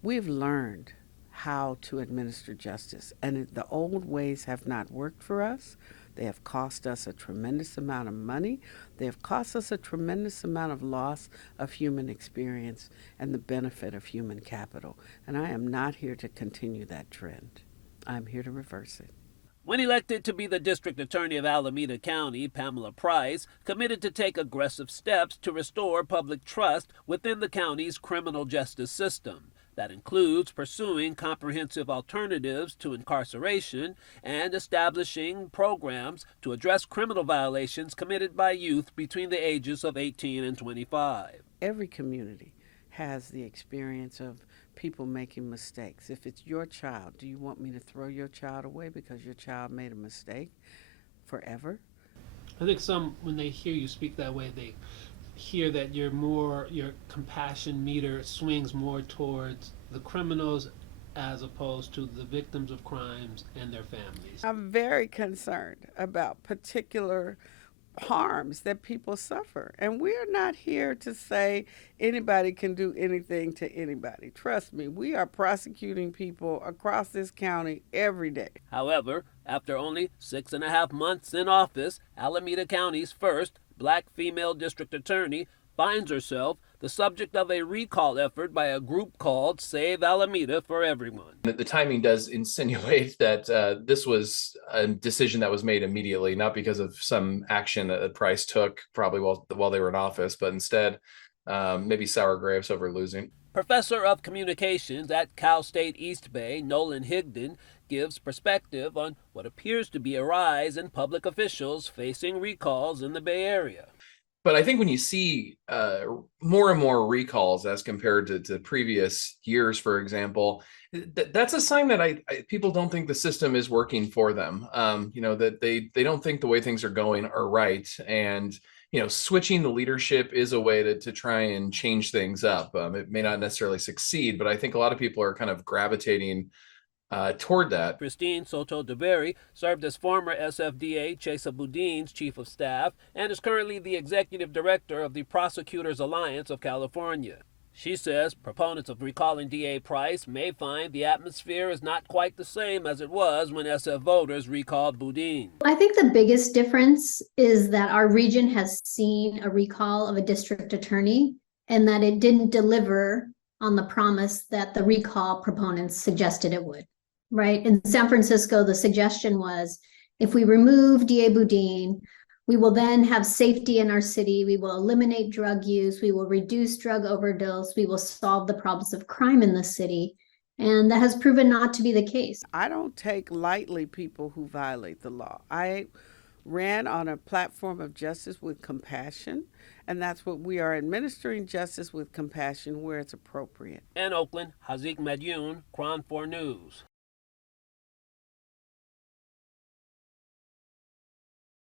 We've learned how to administer justice, and the old ways have not worked for us. They have cost us a tremendous amount of money. They have cost us a tremendous amount of loss of human experience and the benefit of human capital. And I am not here to continue that trend. I'm here to reverse it. When elected to be the district attorney of Alameda County, Pamela Price committed to take aggressive steps to restore public trust within the county's criminal justice system. That includes pursuing comprehensive alternatives to incarceration and establishing programs to address criminal violations committed by youth between the ages of 18 and 25. Every community has the experience of people making mistakes. If it's your child, do you want me to throw your child away because your child made a mistake forever? I think some, when they hear you speak that way, they hear that your compassion meter swings more towards the criminals as opposed to the victims of crimes and their families. I'm very concerned about particular harms that people suffer. And we're not here to say anybody can do anything to anybody. Trust me, we are prosecuting people across this county every day. However, after only 6.5 months in office, Alameda County's first black female district attorney finds herself the subject of a recall effort by a group called Save Alameda for Everyone. The timing does insinuate that this was a decision that was made immediately, not because of some action that Price took probably while they were in office, but instead maybe sour grapes over losing. Professor of Communications at Cal State East Bay, Nolan Higdon, gives perspective on what appears to be a rise in public officials facing recalls in the Bay Area. But I think when you see more and more recalls as compared to previous years, for example, that's a sign that people don't think the system is working for them. That they don't think the way things are going are right. And, switching the leadership is a way to try and change things up. It may not necessarily succeed, but I think a lot of people are kind of gravitating toward that. Christine Soto DeBerry served as former SFDA Chesa Boudin's chief of staff and is currently the executive director of the Prosecutors Alliance of California. She says proponents of recalling DA Price may find the atmosphere is not quite the same as it was when SF voters recalled Boudin. I think the biggest difference is that our region has seen a recall of a district attorney and that it didn't deliver on the promise that the recall proponents suggested it would. Right? In San Francisco, the suggestion was if we remove DA Boudin, we will then have safety in our city. We will eliminate drug use. We will reduce drug overdose. We will solve the problems of crime in the city. And that has proven not to be the case. I don't take lightly people who violate the law. I ran on a platform of justice with compassion, and that's what we are, administering justice with compassion where it's appropriate. In Oakland, Hazik Madyun, Cron 4 News.